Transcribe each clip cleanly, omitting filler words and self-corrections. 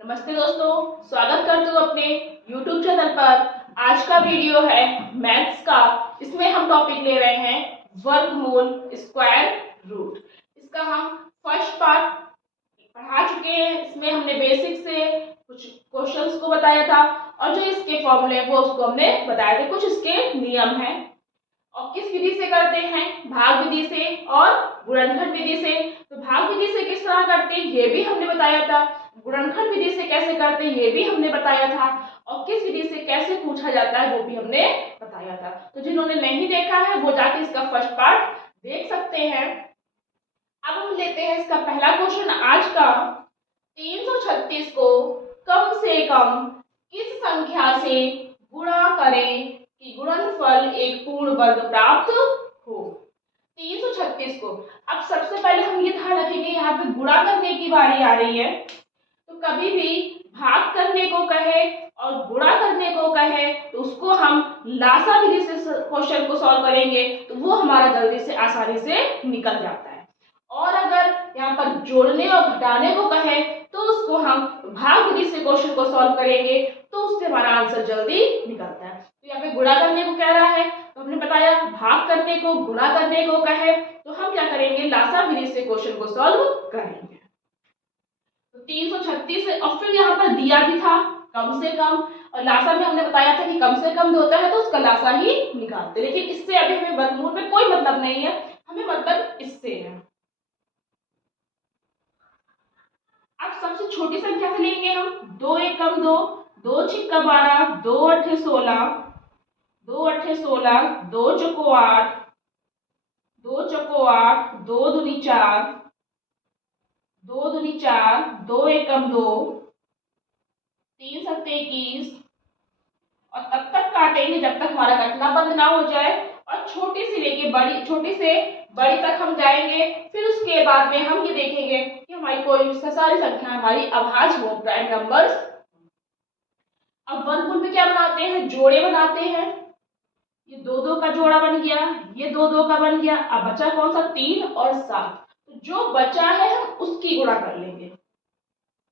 नमस्ते दोस्तों, स्वागत करती हूँ अपने YouTube चैनल पर। आज का वीडियो है मैथ्स का। इसमें हम टॉपिक ले रहे हैं वर्गमूल, स्क्वायर रूट। इसका हम फर्स्ट पार्ट पढ़ा चुके हैं। इसमें हमने बेसिक से कुछ क्वेश्चंस को बताया था और जो इसके फॉर्मूले वो उसको हमने बताए थे। कुछ इसके नियम हैं और किस विधि से करते हैं, भाग विधि से और गुणनखंड विधि से। तो भाग विधि से किस तरह करते हैं ये भी हमने बताया था, गुणनखंड विधि से कैसे करते हैं ये भी हमने बताया था और किस विधि से कैसे पूछा जाता है वो भी हमने बताया था। तो जिन्होंने नहीं देखा है वो जाके इसका फर्स्ट पार्ट देख सकते हैं। अब हम लेते हैं इसका पहला क्वेश्चन आज का। 336 को कम से कम किस संख्या से गुणा करें कि गुणनफल एक पूर्ण वर्ग प्राप्त हो। 336 को अब सबसे पहले हम ये ध्यान रखेंगे, यहाँ पे गुणा करने की बारी आ रही है। तो कभी भी भाग करने को कहे और गुणा करने को कहे तो उसको हम लासा विधि से क्वेश्चन को सॉल्व करेंगे तो वो हमारा जल्दी से आसानी से निकल जाता है। और अगर यहाँ पर जोड़ने और घटाने को कहे तो उसको हम भाग विधि से क्वेश्चन को सॉल्व करेंगे तो उससे हमारा आंसर जल्दी निकलता है। तो यहाँ पे गुणा करने को कह रहा है तो हमने बताया भाग करने को, गुणा करने को कहे तो हम क्या करेंगे, लासा विधि से क्वेश्चन को सॉल्व करेंगे। तो 336 है और फिर यहाँ पर दिया भी था कम से कम, और लासा में हमने बताया था कि कम से कम होता है तो उसका लासा ही निकालते। लेकिन इससे अभी हमें वर्गमूल में कोई मतलब नहीं है, हमें मतलब इससे है। अब सबसे छोटी संख्या से लेंगे हम। 2 एकम 2, 2 छिक्का 12, 2 अट्ठे 16, 2 अट्ठे 16, 2 चौको 8, 2 चौको 8, 2 दूनी 4, 2 दूनी 4, 2 एकम 2, 3 सत्ते 21 और तब तक काटेंगे जब तक हमारा कटना बंद ना हो जाए और छोटी से लेके बड़ी, छोटी से बड़ी तक हम जाएंगे। फिर उसके बाद में हम ये देखेंगे कि हमारी कोई सारी संख्या हमारी अभाज्य हो, प्राइम नंबर्स। अब वर्गमूल में क्या बनाते हैं, जोड़े बनाते हैं। ये 2 2 का जोड़ा बन गया, ये 2 2 का बन गया। अब बचा कौन सा, 3 और 7। तो जो बचा है हम उसकी गुणा कर लेंगे।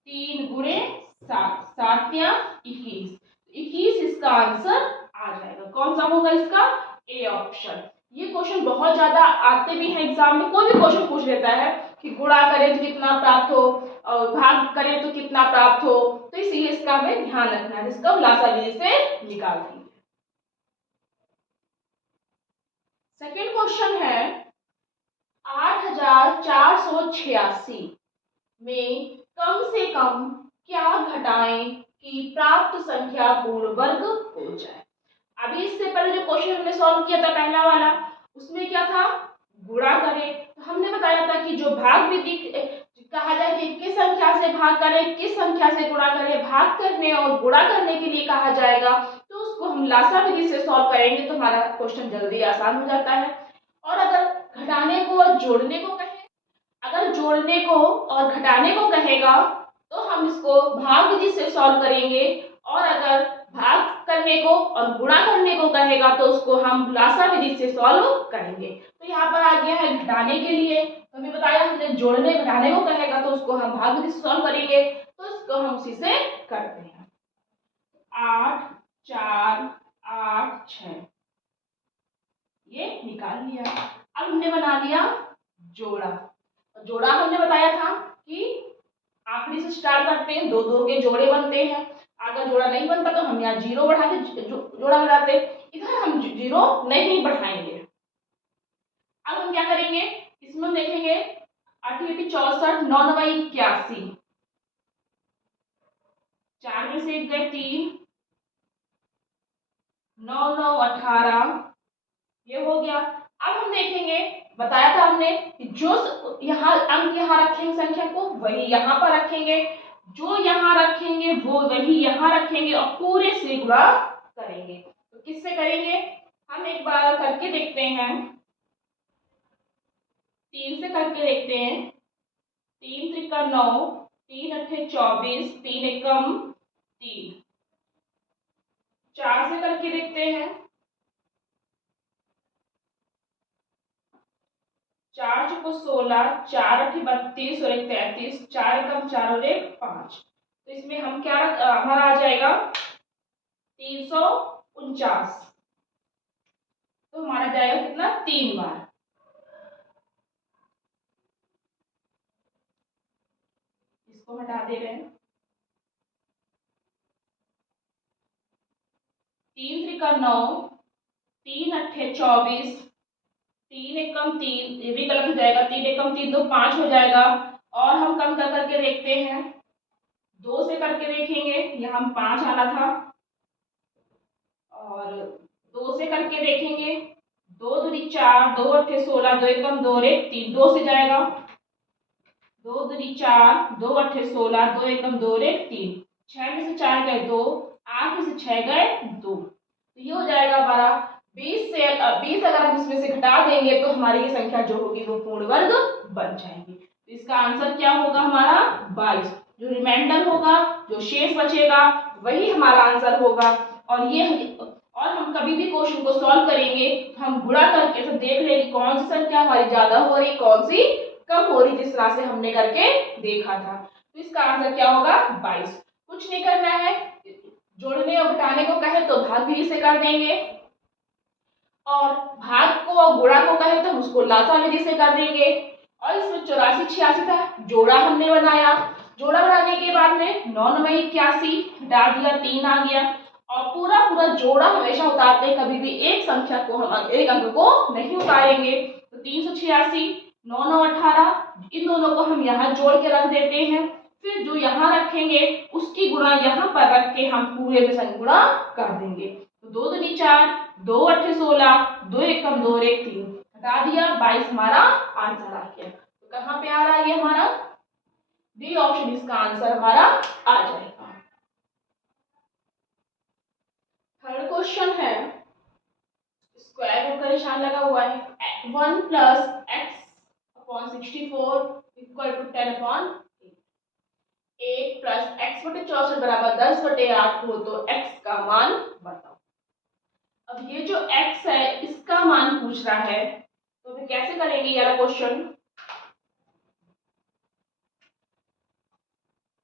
3 गुणे 7, 7 या 21, 21 इसका आंसर आ जाएगा। कौन सा होगा इसका, ए ऑप्शन। ये क्वेश्चन बहुत ज्यादा आते भी हैं एग्जाम में। कोई भी क्वेश्चन पूछ लेता है कि गुणा करें तो कितना प्राप्त हो और भाग करें तो कितना प्राप्त हो, तो इसलिए इसका हमें ध्यान रखना है। इसका लासा विधि से निकाल देंगे। सेकेंड क्वेश्चन है 8486 में कम से कम क्या घटाएं कि प्राप्त संख्या पूर्ण वर्ग हो जाए। अभी इससे पहले जो क्वेश्चन हमने सॉल्व किया था पहला वाला, उसमें क्या था, गुणा करें। तो हमने बताया था कि जो भाग विधि कहा जाए कि किस संख्या से भाग करें, किस संख्या से गुणा करें, भाग करने और गुणा करने के लिए कहा जाएगा तो उसको हम लासा विधि से सॉल्व करेंगे तो हमारा क्वेश्चन जल्दी आसान हो जाता है। और अगर घटाने को और जोड़ने को कहे, अगर जोड़ने को और घटाने को कहेगा तो हम इसको भाग विधि से सॉल्व करेंगे। और अगर भाग करने को और गुणा करने को कहेगा तो उसको हम लासा विधि से सॉल्व करेंगे। तो यहाँ पर आ गया है घटाने के लिए, तो अभी बताया हमने जोड़ने घटाने को कहेगा तो उसको हम भाग विधि से सॉल्व करेंगे। तो इसको हम उसी से करते हैं। 8 4 8 6 ये निकाल लिया। अब हमने बना लिया जोड़ा। जोड़ा हमने बताया था कि आखिरी से स्टार्ट करते हैं, 2 2 के जोड़े बनते हैं। अगर जोड़ा नहीं बनता तो हम यहाँ 0 बढ़ा के जोड़ा बनाते। इधर हम 0 नहीं बढ़ाएंगे। अब हम क्या करेंगे, इसमें हम देखेंगे 8 8 64, 9 9 81, 4 में से 1 गए 3, 9 9 18, ये हो गया। अब हम देखेंगे, बताया था हमने कि जो यहाँ अंक यहाँ रखेंगे संख्या को वही यहाँ पर रखेंगे, जो यहाँ रखेंगे वो वही यहाँ रखेंगे और पूरे से गुणा करेंगे। तो किससे करेंगे, हम एक बार करके देखते हैं। 3 से करके देखते हैं। 3 त्रिका 9, 3 अट्ठे 24, 3 एकम 3। 4 से करके देखते हैं। 4 चौको 16, 4 अट्ठे 32 और 1 33, 4 एकम 4 और 1 5। तो इसमें हम क्या हमारा आ जाएगा 349। तो हमारा जाएगा कितना 3 बार। इसको हटा दे रहे हैं। 3 त्रिका 9, 3 अट्ठे 24, 3 एकम 3, ये भी गलत हो जाएगा, 3 एकम 3 तो 5 हो जाएगा। और हम कम कर करके देखते हैं, 2 से करके देखेंगे, यहाँ 5 आना था। और 2 से करके देखेंगे, 2 दूनी 4, 2 अट्ठे 16, 2 एकम 2 रे 3, 2 से जाएगा, 2 दूनी 4, 2 अट्ठे 16, 2 एकम 2 रे 3, 6 में से 4 गए 2, 8 में से 6 गए 2। तो ये हो जाएगा हमारा 20 से 20 अगर हम इसमें से घटा देंगे तो हमारी ये संख्या जो होगी वो पूर्ण वर्ग बन जाएगी। तो इसका आंसर क्या होगा हमारा 22। जो रिमाइंडर होगा, जो शेष बचेगा, वही हमारा आंसर होगा। और हम कभी भी क्वेश्चन को सॉल्व करेंगे तो हम गुणा करके सब देख लेंगे कौन सी संख्या हमारी ज्यादा हो रही, कौन सी कम हो रही, जिस तरह से हमने करके देखा था। तो इसका आंसर क्या होगा 22। कुछ नहीं करना है, जोड़ने और घटाने को कहे तो भाग विधि से कर देंगे, और भाग को और गुणा को कहे तो हम उसको लासा विधि से कर देंगे। और इसमें 84 86 था, जोड़ा हमने बनाया। जोड़ा बनाने के बाद में 9 9 81 हटा दिया, 3 आ गया। और पूरा पूरा जोड़ा हमेशा उतारते हैं, कभी भी एक संख्या को हम एक अंक को नहीं उतारेंगे। तो 386 9 9 18, इन दोनों को हम यहाँ जोड़ के रख देते हैं। फिर जो यहाँ रखेंगे उसकी गुणा यहाँ पर रख के हम पूरे में संगुणा कर देंगे। तो 2 दूनी 4, 2 अट्ठे 16, 2 एकम 2 रे 3, हटा दिया, 22 हमारा आंसर आ गया। तो कहाँ पे आ रहा है ये हमारा डी ऑप्शन, इसका आंसर हमारा आ जाएगा। थर्ड क्वेश्चन है, स्क्वायर रूट का निशान लगा हुआ है, 1 plus x upon 64 equal to 10/8। 1 plus x बटे 64 बराबर 10/8 हो तो एक्स का मान बताओ। अब ये जो x है इसका मान पूछ रहा है, तो फिर कैसे करेंगे ये वाला क्वेश्चन।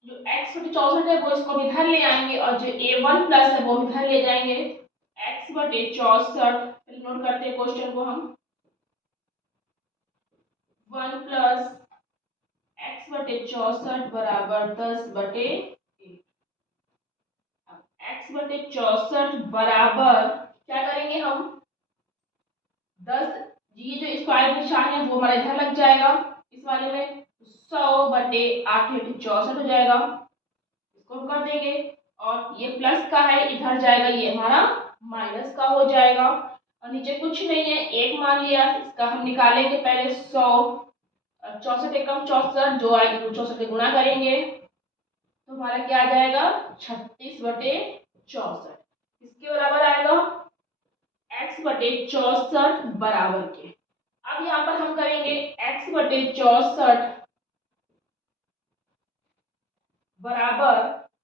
जो x बटे 64 है वो इसको इधर ले आएंगे, और जो a1 प्लस है वो इधर ले जाएंगे। x बटे 64, नोट करते हैं क्वेश्चन को हम, 1 प्लस एक्स बटे 64 बराबर 10/8। एक्स बटे 64 बराबर क्या करेंगे हम 10, ये जो स्क्वायर निशान है वो हमारा इधर लग जाएगा इस वाले में, 100/8 64 हो जाएगा, इसको हम कर देंगे। और ये प्लस का है इधर जाएगा, ये हमारा माइनस का हो जाएगा। और नीचे कुछ नहीं है, एक मान लिया, इसका हम निकालेंगे पहले 100, 64 एकम 64, जो आएगी वो 64 से गुणा करेंगे तो हमारा क्या आ जाएगा 36/64। इसके बराबर आएगा x बटे 64 बराबर के। अब यहाँ पर हम करेंगे x बटे 64 बराबर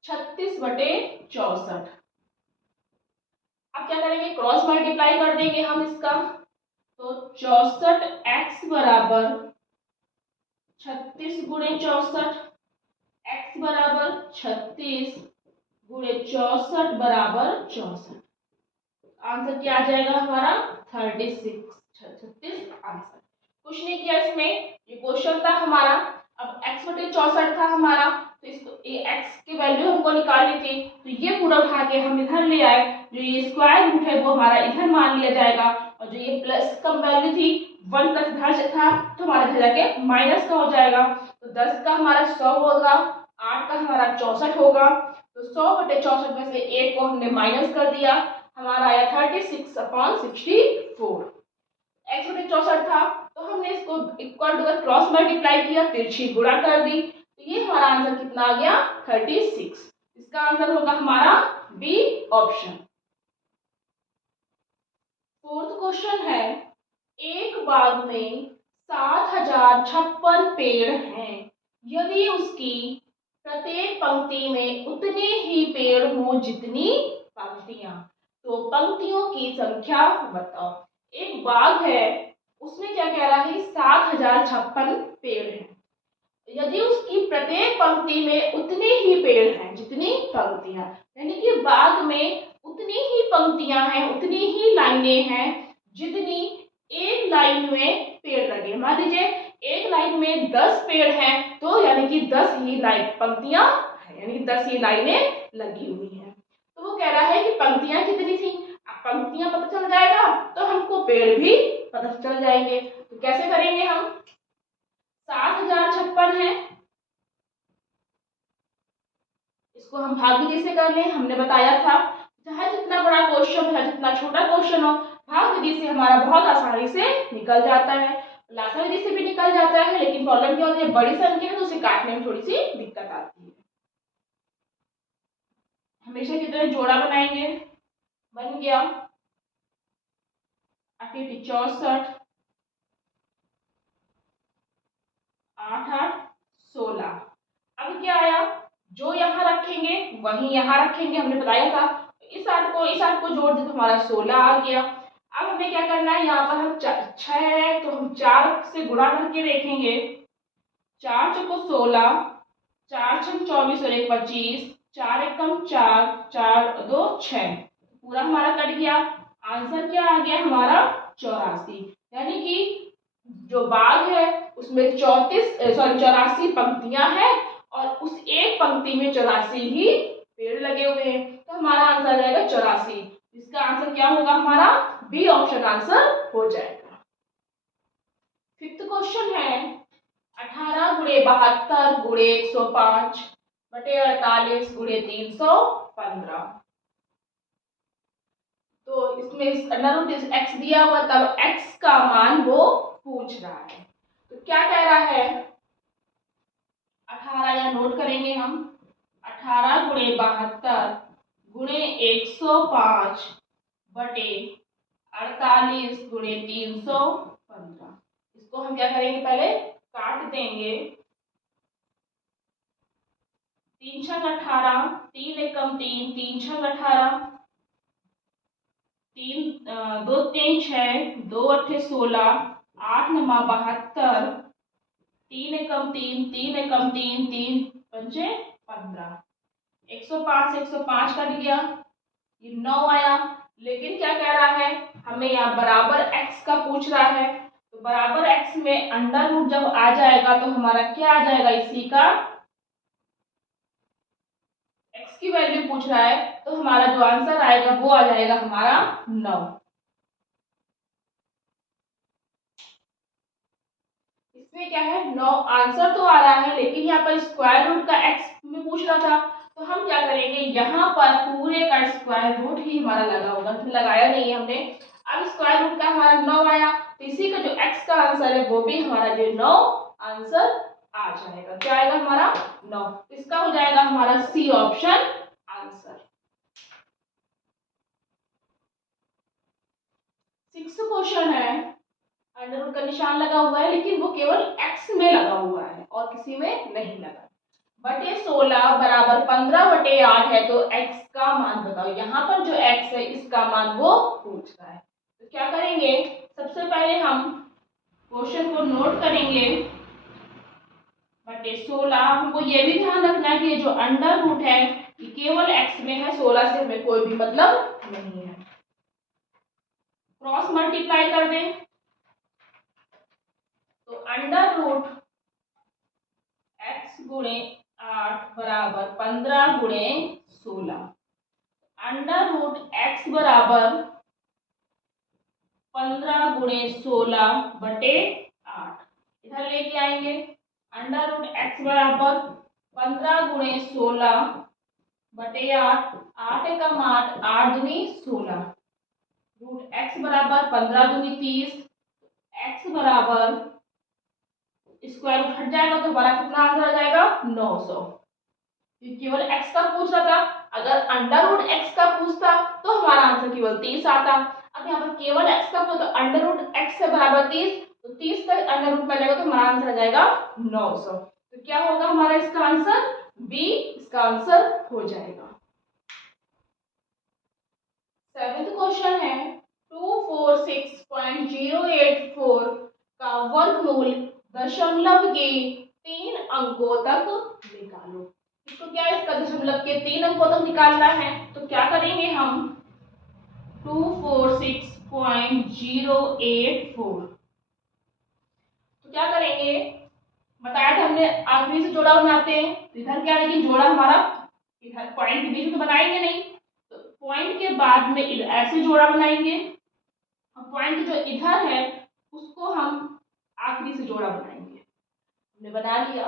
36/64। अब क्या करेंगे, क्रॉस मल्टीप्लाई कर देंगे हम इसका, तो 64x बराबर 36 गुणे 64, x बराबर 36 गुणे 64 बराबर 64। आंसर क्या आ जाएगा हमारा 36 आंसर। कुछ नहीं किया इसमें, ये क्वेश्चन था हमारा। अब x बटे 64 था हमारा, तो इसको ये x की वैल्यू हमको निकालनी थी, तो ये पूरा उठा के हम इधर ले आए। जो ये स्क्वायर रूट है वो हमारा इधर मान लिया जाएगा, और जो ये प्लस कम वैल्यू थी 1 प्लस इधर था तो हमारा इधर जाके माइनस का हो जाएगा। तो 10 का हमारा 100 होगा, 8 का हमारा 64 होगा। तो 100/64 में से 1 को हमने माइनस कर दिया, हमारा आया 36/64। x बटे 64 था तो हमने इसको इक्वल टू क्रॉस मल्टीप्लाई किया, तिरछी गुणा कर दी, तो ये हमारा आंसर कितना आ गया 36। इसका आंसर होगा हमारा बी ऑप्शन। फोर्थ क्वेश्चन है, एक बाग में 7056 पेड़ हैं, यदि उसकी प्रत्येक पंक्ति में उतने ही पेड़ हों जितनी पंक्तियां, तो पंक्तियों की संख्या बताओ। एक बाग है, उसमें क्या कह रहा है 7056 पेड़ हैं, यदि उसकी प्रत्येक पंक्ति में उतने ही पेड़ हैं पंक्तियां, यानी कि बाग में उतनी ही पंक्तियां हैं, उतनी ही लाइनें हैं जितनी एक लाइन में पेड़ लगे। मान लीजिए एक लाइन में 10 पेड़ हैं तो यानी कि 10 ही लाइन पंक्तियां हैं, यानी कि 10 ही लाइनें लगी हुई हैं। तो वो कह रहा है कि पंक्तियां कितनी थी। अब पंक्तियां पता चल जाएगा तो हमको पेड़ भी पता चल जाएंगे। तो कैसे करेंगे हम? 7056 है, इसको हम भाग विधि से कर लें। हमने बताया था चाहे जितना बड़ा क्वेश्चन है, जितना छोटा क्वेश्चन हो, भाग विधि से हमारा बहुत आसानी से निकल जाता है। लासा विधि से भी निकल जाता है, लेकिन प्रॉब्लम क्या होती है, बड़ी संख्या है तो उसे काटने में थोड़ी सी दिक्कत आती है। हमेशा की तरह जोड़ा बनाएंगे। बन गया 8 64, 8 8 16। अब क्या आया, जो यहाँ रखेंगे वही यहाँ रखेंगे, हमने बताया था। इस 8 को जोड़ दे तो हमारा 16 आ गया। अब हमें क्या करना है, यहाँ पर हम 6 है तो हम 4 से गुणा करके देखेंगे। 4 चौको 16, 4 छक 24 और 1 25, 4 एकम 4, 4 2 6, पूरा हमारा कट गया। आंसर क्या आ गया हमारा 84, यानी कि जो बाग है उसमें 84 पंक्तियां हैं और उस एक पंक्ति में 84 ही पेड़ लगे हुए हैं। तो हमारा आंसर आ जाएगा 84। इसका आंसर क्या होगा हमारा? बी ऑप्शन आंसर हो जाएगा। फिफ्थ क्वेश्चन है 18 गुणे 72 गुणे 105 बटे 48 गुणे 315। तो इसमें अंडर रूट एक्स दिया हुआ, तब एक्स का मान वो पूछ रहा है। तो क्या कह रहा है, 18 या नोट करेंगे हम, 18 गुणे 72 गुणे 105 बटे 48 गुणे 315। इसको हम क्या करेंगे, पहले काट देंगे। 3 छक 18, 3 एकम 3, 3 छक 18, 2 3 6, 2 अट्ठे 16, 8 नमा 72, 3 एकम 3, 3 एकम 3, 3 पंचे 15। 105 से 105 कट गया, ये 9 आया। लेकिन क्या कह रहा है, हमें यहाँ बराबर x का पूछ रहा है। तो बराबर x में अंडर रूट जब आ जाएगा तो हमारा क्या आ जाएगा, इसी का x की वैल्यू पूछ रहा है, तो हमारा जो आंसर आएगा वो आ जाएगा हमारा 9। इसमें क्या है, 9 आंसर तो आ रहा है, लेकिन यहाँ पर स्क्वायर रूट का x में पूछ रहा था। तो हम क्या करेंगे, यहाँ पर पूरे का स्क्वायर रूट ही हमारा लगा होगा, लगाया नहीं है हमने। अब स्क्वायर रूट का हमारा 9 आया, तो इसी का जो x का आंसर है वो भी हमारा जो 9 आंसर आ जाएगा। क्या आएगा हमारा 9। इसका हो जाएगा हमारा C option answer. 6th question है, अंडर रूट का निशान लगा हुआ है लेकिन वो केवल x में लगा हुआ है और किसी में नहीं लगा। बटे 16 बराबर 15 बटे 8 है, तो x का मान बताओ। यहाँ पर जो x है इसका मान वो पूछ रहा है। तो क्या करेंगे, सबसे पहले हम क्वेश्चन को नोट करेंगे। बटे 16, हमको ये भी ध्यान रखना है कि जो अंडर रूट है ये केवल x में है, 16 से हमें कोई भी मतलब नहीं है। क्रॉस मल्टीप्लाई कर दें तो अंडर रूट x गुणे 8 बराबर 15 गुणे 16। अंडर रूट x बराबर 15 गुणे 16 बटे 8। इधर लेके आएंगे, अंडर रूट x बराबर 15 गुणे 16 बटे 8, 8 एकम 8, 8 दूनी 16, रूट x बराबर 15 दूनी 30, x बराबर स्क्वायर रूट हट जाएगा तो हमारा कितना आंसर आ जाएगा 900। केवल x का पूछ रहा था, अगर अंडर रूट x का पूछता तो हमारा आंसर केवल 30 आता। अब यहाँ पर केवल x का पूछा तो अंडर रूट x से बराबर 30, तो 30 का अंडर रूट कर लेगा तो हमारा आंसर आ जाएगा 900। तो क्या होगा हमारा इसका आंसर बी, इसका आंसर हो जाएगा। 7th क्वेश्चन है 246.084 का वर्गमूल दशमलव के 3 अंकों तक निकालो। इसको क्या है, इसका दशमलव के 3 अंकों तक निकालना है। तो क्या करेंगे हम, 246.084। तो क्या करेंगे, बताया था हमने आखिरी से जोड़ा बनाते हैं। तो इधर क्या है कि जोड़ा हमारा इधर पॉइंट के बीच में तो बनाएंगे नहीं, तो पॉइंट के बाद में ऐसे जोड़ा बनाएंगे। और पॉइंट जो इधर है उसको हम आखिरी से जोड़ा बनाएंगे। हमने बना लिया।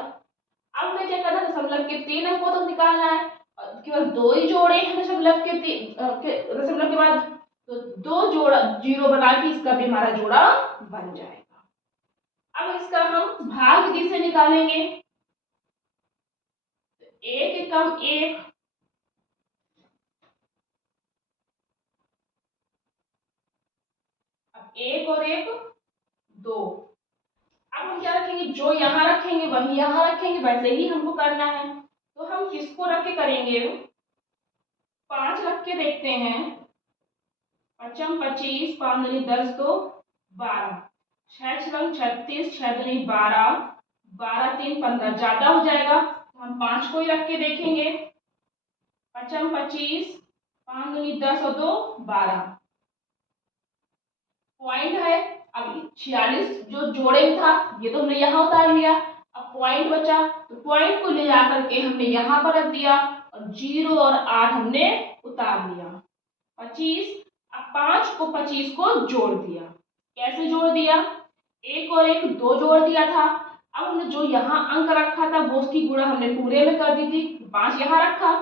अब हमें क्या करना है, दशमलव के 3 अंकों तक निकालना है। और केवल 2 ही जोड़े हैं दशमलव के दशमलव के बाद, तो 2 जोड़ा जीरो बना के इसका भी हमारा जोड़ा बन जाएगा। अब इसका हम भाग विधि से निकालेंगे। 1 एकम 1, अब 1 और 1 2। अब हम क्या रखेंगे, जो यहाँ रखेंगे वही यहाँ रखेंगे, वैसे ही हमको करना है। तो हम किसको रख के करेंगे, 5 रख के देखते हैं। 5 25, 5 दूनी 10, 2 12, 6 छंग 36, 6 दूनी 12, 12 3 15, ज्यादा हो जाएगा तो हम 5 को ही रख के देखेंगे। 5 25, 5 दूनी 10 और 2 12, पॉइंट है। अब 46 जो जोड़े में था ये तो हमने यहाँ उतार लिया। अब पॉइंट बचा, तो पॉइंट को ले जाकर के हमने यहाँ पर रख दिया और 0 और 8 हमने उतार लिया। 25, अब 5 को 25 को जोड़ दिया। कैसे जोड़ दिया, 1 और 1 2 जोड़ दिया था। अब हमने जो यहाँ अंक रखा था वो उसकी गुणा हमने पूरे में कर दी थी। 5 यहाँ रखा,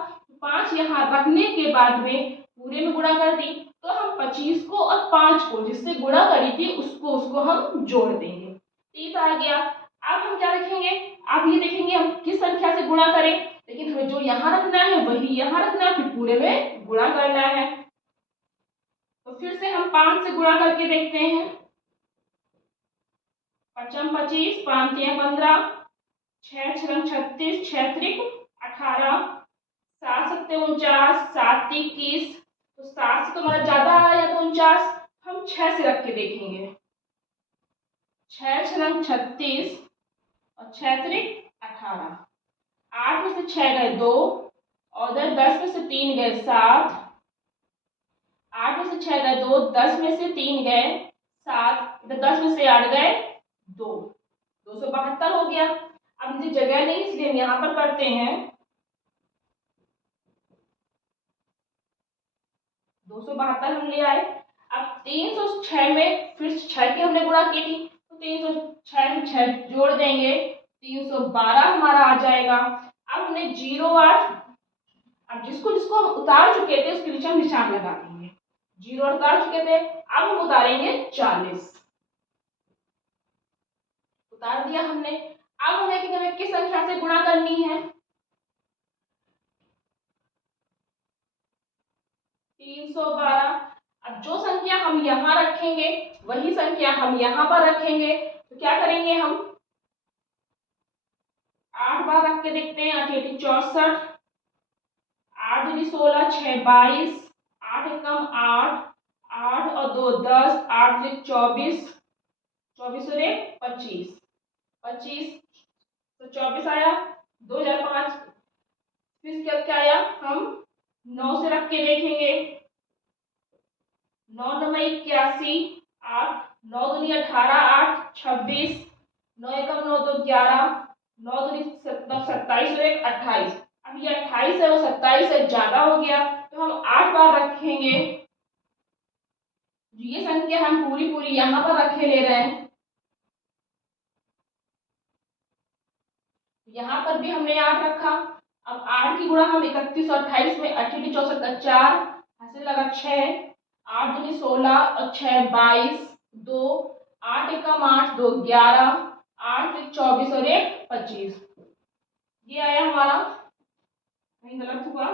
5 यहाँ रखने के बाद में पूरे में गुणा कर दी। तो हम 25 को और 5 को जिससे गुणा करी थी उसको हम जोड़ देंगे। 30 आ गया। अब हम क्या रखेंगे, आप ये देखेंगे हम किस संख्या से गुणा करें, लेकिन हमें जो यहाँ रखना है वही यहाँ रखना है, फिर पूरे में गुणा करना है। तो फिर से हम 5 से गुणा करके देखते हैं। 5 25, 5 3 15, 6 6 36, 6 3 18, 7 7 49, 7 3 21। तो 7 से तो हमारा ज्यादा आया तो 49, हम 6 से रख के देखेंगे। 6 6 36 और 6 3 18, 8 में से 6 गए 2 और 10 में से 3 गए 7, 8 में से 6 गए 2, 10 में से 3 गए 7, इधर 10 में से 8 गए 2, 272 हो गया। अब मुझे जगह नहीं इसलिए हम यहाँ पर करते हैं 272 हम ले आए। अब 306 में फिर 6 की हमने गुणा की थी, तो 306 में 6 जोड़ देंगे, 312 हमारा आ जाएगा। अब हमने 0 8, अब जिसको जिसको हम उतार चुके थे उसके नीचे हम निशान लगा देंगे। 0 उतार चुके थे, अब हम उतारेंगे 40, उतार दिया हमने। अब हमें किस संख्या से गुणा करनी है, 312। अब जो संख्या हम यहाँ रखेंगे वही संख्या हम यहाँ पर रखेंगे। तो क्या करेंगे हम, 8 बार रख के देखते हैं। 8 8 64, 8 दूनी 16, 6 22, 8 एकम 8, 8 और 2 10, 8 से 24, 24 और 1 25, 25 तो 24 आया। 2005 फिर क्या आया, हम 9 से रख के देखेंगे। 9 9 81, 8 9 दूनी 18, 8 26, 9 एकम 9 2 11, 9 दूनी 27 और 1 28। अब ये 28 है वो 27 से ज्यादा हो गया तो हम 8 बार रखेंगे। ये संख्या हम पूरी पूरी यहाँ पर रखे ले रहे हैं। यहाँ पर भी हमने 8 रखा। अब 8 की गुणा हम 31 और 28 में, 8 64 4 हासिल लगा 6, 8 दूनी 16 और 6 22, 2 8 एकम 8 2 11, 8 से 24 और 1 25। ये आया हमारा, कहीं गलत हुआ,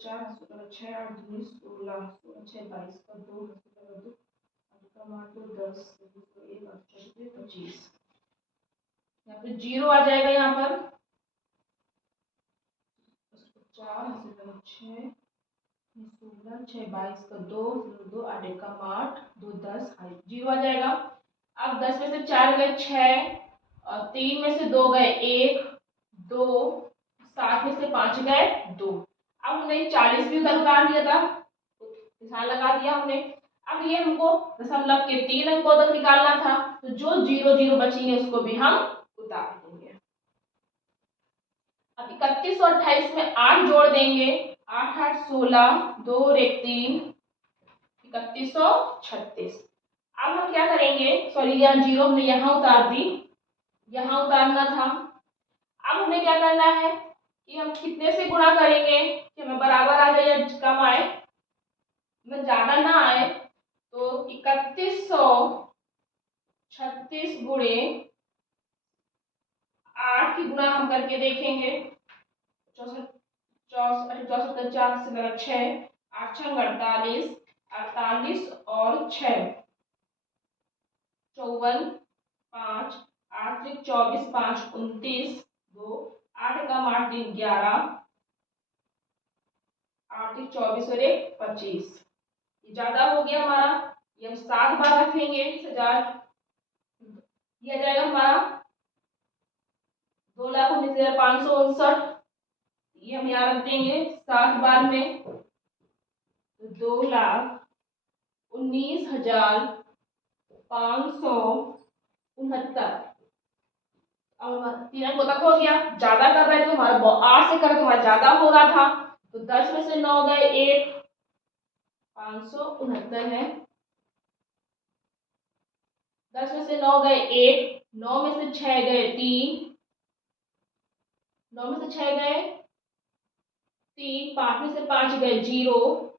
4 6 8 दूनी 16 6 22 का 2 8 2 10 1 25। यहाँ पे 0 आ जाएगा, यहाँ पर 4 6 16 6 22 का 2 2 8 एकम 8 2 10 0 आ जाएगा। अब 10 में से 4 गए 6 और 3 में से 2 गए 1, 2, 7 में से 5 गए 2। अब हमने 40 भी उधर उतार लिया था, निशान लगा दिया हमने। अब ये हमको दशमलव के 3 अंकों तक निकालना था, तो जो 0 0 बचेंगे उसको भी हम उतार देंगे। अब 31 और 28 में 8 जोड़ देंगे, 8 8 16, 2 और 1 3, 3136। अब हम क्या करेंगे, सॉरी यहाँ 0 हमने यहाँ उतार दी, यहाँ उतारना था। अब हमें क्या करना है कि हम कितने से गुणा करेंगे कि हमें बराबर आ जाए या कम आए, हमें ज्यादा ना आए। तो 3136 गुणे 8 की गुणा हम करके देखेंगे। 64 64 4 से 6, 8 6 48, 48 और 6 54, 5 8 24, 5 29, 2 8 कम 8 3 11, 8 24 और 1 25। ये ज्यादा हो गया हमारा, ये हम 7 बार रखेंगे, 1000 दिया जाएगा हमारा 2,19,559। ये हम यहाँ रख देंगे 7 बार में, 2,19,569। अब 3 अंकों तक हो गया, ज्यादा कर रहे थे तो हमारा 8 से कर रहे तो हमारा ज्यादा हो रहा था, तो 10 में से 9 गए 1, 569 है। 10 में से 9 गए 1, 9 में से 6 गए 3, 9 में से 6 गए 3, 5 में से 5 गए 0,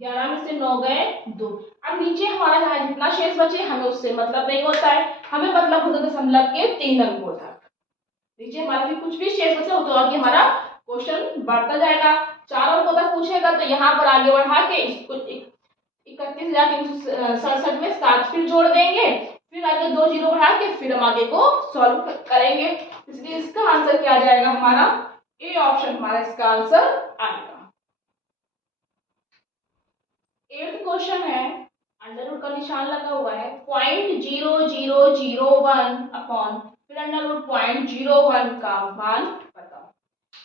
11 में से 9 गए 2। अब नीचे हमारा यहाँ जितना शेष बचे हमें उससे मतलब नहीं होता है, हमें मतलब होता है दशमलव के 3 अंकों तक। नीचे हमारा भी कुछ भी शेष बचा हो तो आगे हमारा क्वेश्चन बढ़ता जाएगा। 4 अंकों तक पूछेगा तो यहाँ पर आगे बढ़ा के इसको 31,367 में 7 फिर जोड़ देंगे, फिर आगे 2 0 बढ़ा के फिर हम आगे को सॉल्व करेंगे। इसलिए इसका आंसर क्या आ जाएगा हमारा, ए ऑप्शन हमारा इसका आंसर आएगा। 8th क्वेश्चन है, अंडर रूट का निशान लगा हुआ है, 0.0001 अपॉन फिर अंडर रूट 0.01 का मान बताओ।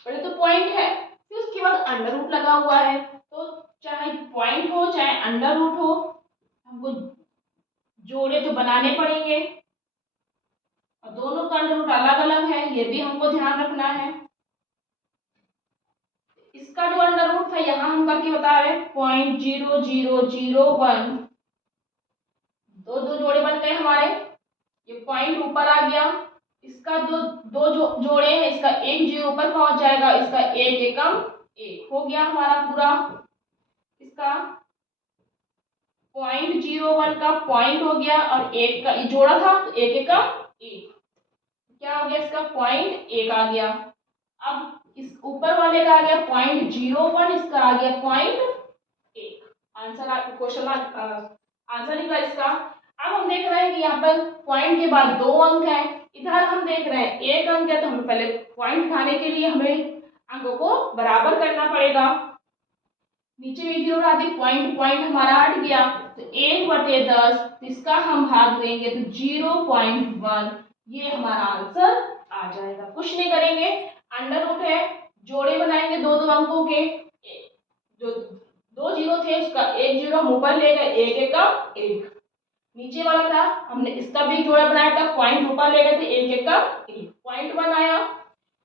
पहले तो पॉइंट है, फिर उसके बाद अंडर रूट लगा हुआ है, तो चाहे पॉइंट हो चाहे अंडर रूट हो हमको जोड़े तो बनाने पड़ेंगे, और दोनों का अंडर रूट अलग अलग है, ये भी हमको ध्यान रखना है। इसका जो अंडर रूट था यहाँ हम करके बता रहे हैं 0.0001, दो जोड़े बन गए हमारे, ये पॉइंट ऊपर आ गया, इसका दो जोड़े हैं, इसका एक 0 ऊपर पहुंच जाएगा, इसका एक एकम 1 हो गया हमारा पूरा। इसका 0.01 का पॉइंट हो गया और 1 का जोड़ा था तो एक एकम 1, क्या हो गया इसका 0.1 आ गया। अब इस ऊपर वाले का आ गया 0.01, इसका आ गया 0.1। आंसर आपको क्वेश्चन आंसर निकला इसका। अब हम देख रहे हैं कि यहाँ पर पॉइंट के बाद 2 अंक है, इधर हम देख रहे हैं 1 अंक है, तो हमें पहले पॉइंट उठाने के लिए हमें अंकों को बराबर करना पड़ेगा। नीचे में 0 उठा दी, पॉइंट हमारा हट गया, तो 1/10 इसका हम भाग देंगे तो 0.1, ये हमारा आंसर आ जाएगा। कुछ नहीं करेंगे, अंडर रूट है, जोड़े बनाएंगे दो अंकों के, जो 2 0 थे उसका 1 0 हम ऊपर ले गए, 1 एकम 1। नीचे वाला था हमने इसका भी जोड़ा बनाया था, पॉइंट ऊपर ले गए थे, 1 एकम 1 पॉइंट बनाया,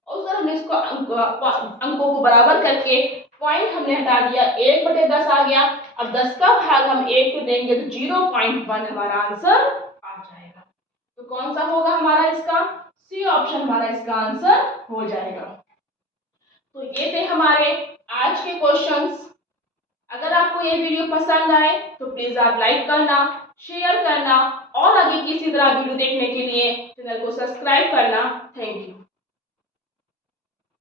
और उधर हमने इसको अंकों को बराबर करके पॉइंट हमने हटा दिया, 1/10 आ गया। अब 10 का भाग हम 1 पे देंगे तो 0.1 हमारा आंसर आ जाएगा। तो कौन सा होगा हमारा इसका, सी ऑप्शन हमारा इसका आंसर हो जाएगा। तो ये थे हमारे आज के क्वेश्चंस। अगर आपको ये वीडियो पसंद आए तो प्लीज आप लाइक करना, शेयर करना और आगे किसी तरह वीडियो देखने के लिए चैनल को सब्सक्राइब करना। Thank you.